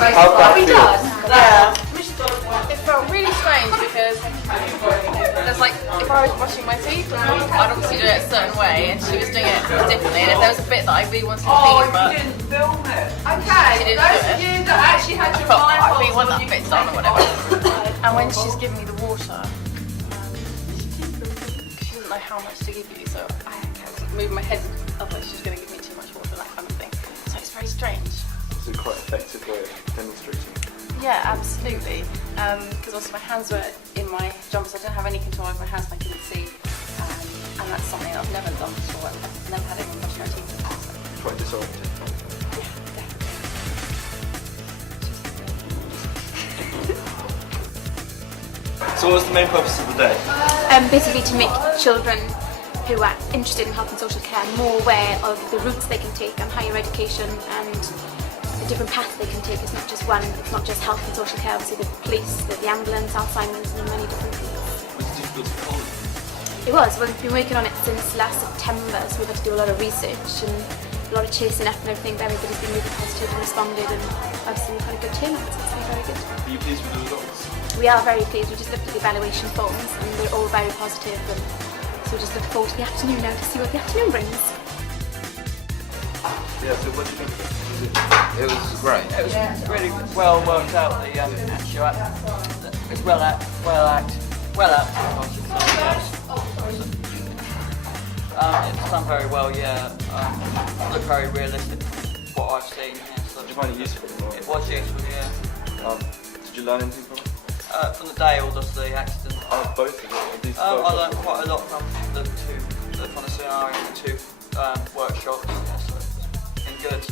Are we done? Yeah. It felt really strange because there's like, if I was brushing my teeth, I'd obviously do it a certain way and she was doing it differently, and if there was a bit that I really wanted to clean, but didn't film it. Okay, Those of you that actually had your I really want blindfolds on, that bit done or whatever. And when she's giving me the water, she doesn't know how much to give you, so I kept moving my head, otherwise she's going to give me too much water, that kind of thing. So it's very strange. It's a quite effective way of demonstrating. Yeah, absolutely. Because also my hands were in my jumper, so I didn't have any control over my hands and I couldn't see. And that's something I've never done before. I've never had anyone brush my teeth before. So. It's quite disorienting. Yeah, definitely. So what was the main purpose of the day? Basically to make children who are interested in health and social care more aware of the routes they can take and higher education and the different paths they can take. It's not just one, it's not just health and social care, obviously the police, the ambulance, Alzheimer's and many different things. Was it difficult to follow? It was. We've been working on it since last September, so we've had to do a lot of research and a lot of chasing up and everything, but everybody's been really positive and responded, and obviously we've had a good turnout, so it's been very good. Are you pleased with the results? We are very pleased. We just looked at the evaluation forms and they're all very positive, and so we just look forward to the afternoon now to see what the afternoon brings. Yeah, so what do you think of it? It was great. It was really well worked out, the actual act. It's well acted. It's done very well, yeah. Looked very realistic, what I've seen here. So Did you find it useful? Or? It was useful, yeah. Did you learn anything from it? From the day or just the accident? Both of it? Or these I both learned quite a lot from the scenario and the two workshops, yeah, so it's been good.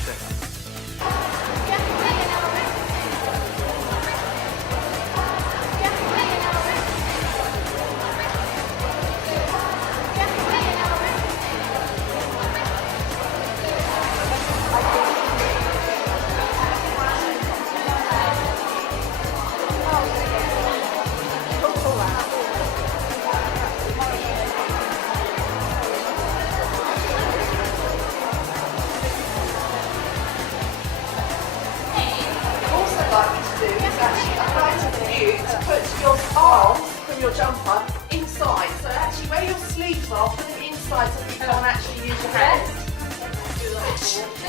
Put your arms from your jumper inside. So actually where your sleeves are, put them inside so that you can't actually use your hands.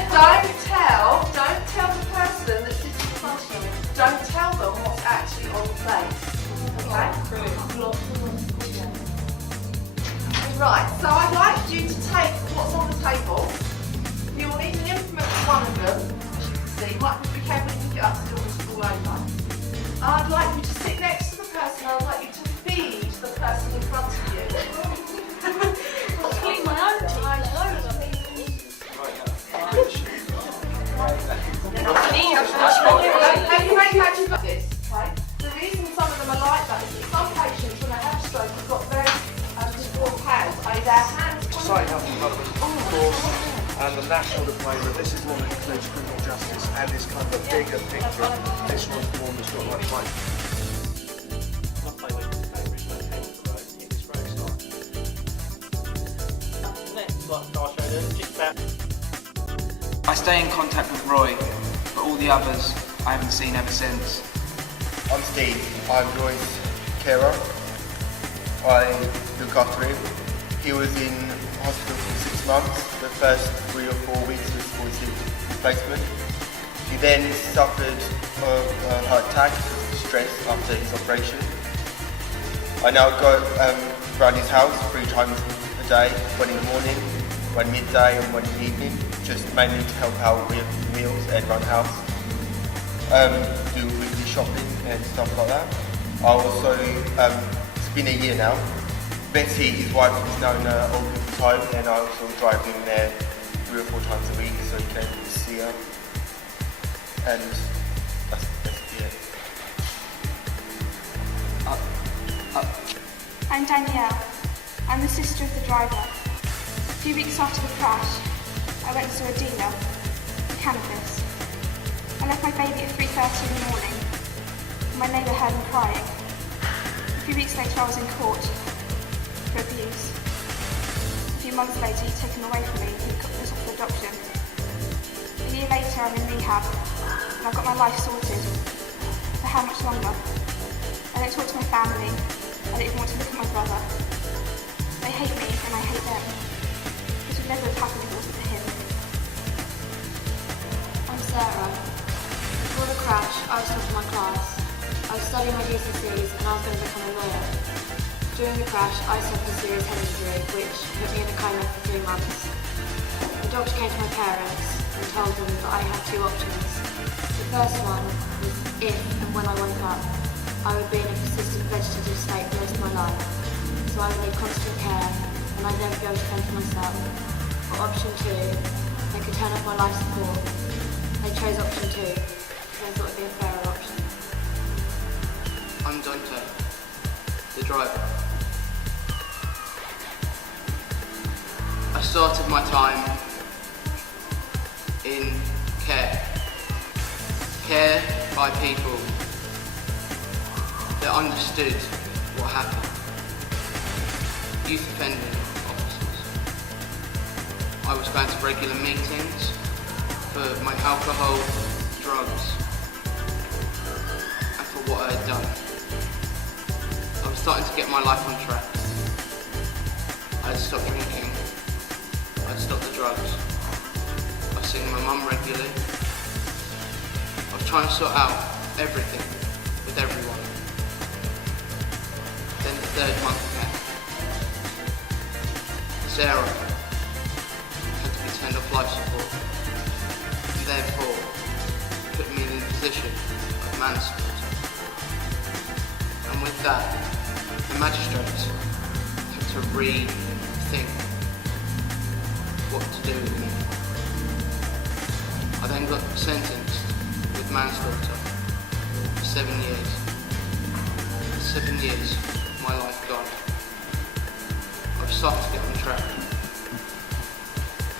Don't tell the person that sits in front of you. Don't tell them what's actually on the plate. Okay? Right, so I'd like you to take what's on the table. You will need an implement for one of them. As you can see, you might have to be careful to pick it up so you don't fall over. I'd like you to sit next to the person, I'd like you to feed the person in front of you. I'll clean my own teeth. Have you made magic like this? Okay? The reason some of them are like that is that some patients, when they have a stroke, have got very deformed hands. Their hands. Society Health and Development course and the national diploma. This is one that includes criminal justice and is kind of a bigger picture. This one's the one that's got like I stay in contact with Roy, but all the others I haven't seen ever since. I'm Steve. I'm Roy's carer. I look after him. He was in hospital for 6 months. The first 3 or 4 weeks was for his hip replacement. He then suffered a heart attack, stress after his operation. I now go around his house 3 times a day, one in the morning, one midday and one in the evening, just mainly to help out with meals and run house. Do weekly shopping and stuff like that. I also, it's been a year now. Betty, his wife, is now in her old people time, and I also drive him there 3 or 4 times a week so he can see her. And that's basically it. I'm Danielle. I'm the sister of the driver. A few weeks after the crash, I went to a dealer for cannabis. I left my baby at 3:30 in the morning. My neighbour heard him crying. A few weeks later I was in court for abuse. A few months later he'd taken away from me and he got this off for adoption. A year later I'm in rehab and I've got my life sorted. For how much longer? I don't talk to my family. I don't even want to look at my brother. They hate me and I hate them. This would never have happened if it wasn't for him. I'm Sarah. Before the crash, I was top of my class. I was studying my GCSEs and I was going to become a lawyer. During the crash, I suffered a serious head injury, which put me in a coma for 3 months. The doctor came to my parents and told them that I had 2 options. The first one was if and when I woke up, I would be in a persistent vegetative state for the rest of my life. So I would need constant care and I'd never be able to fend for myself. Or option 2, they could turn off my life support. They chose option 2, and I thought it would be a fairer option. I'm Dante, the driver. I started my time in care. Care by people that understood what happened. Youth offending officers. I was going to regular meetings for my alcohol, drugs, and for what I had done. I was starting to get my life on track. I had stopped drinking. I had stopped the drugs. I was seeing my mum regularly. I was trying to sort out everything with everyone. Then the 3rd month came. Sarah had to be turned off life support, and therefore put me in the position of manslaughter. And with that, the magistrates had to rethink what to do with me. I then got sentenced with manslaughter for 7 years. 7 years of my life gone. I was starting to get on track.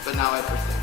But now everything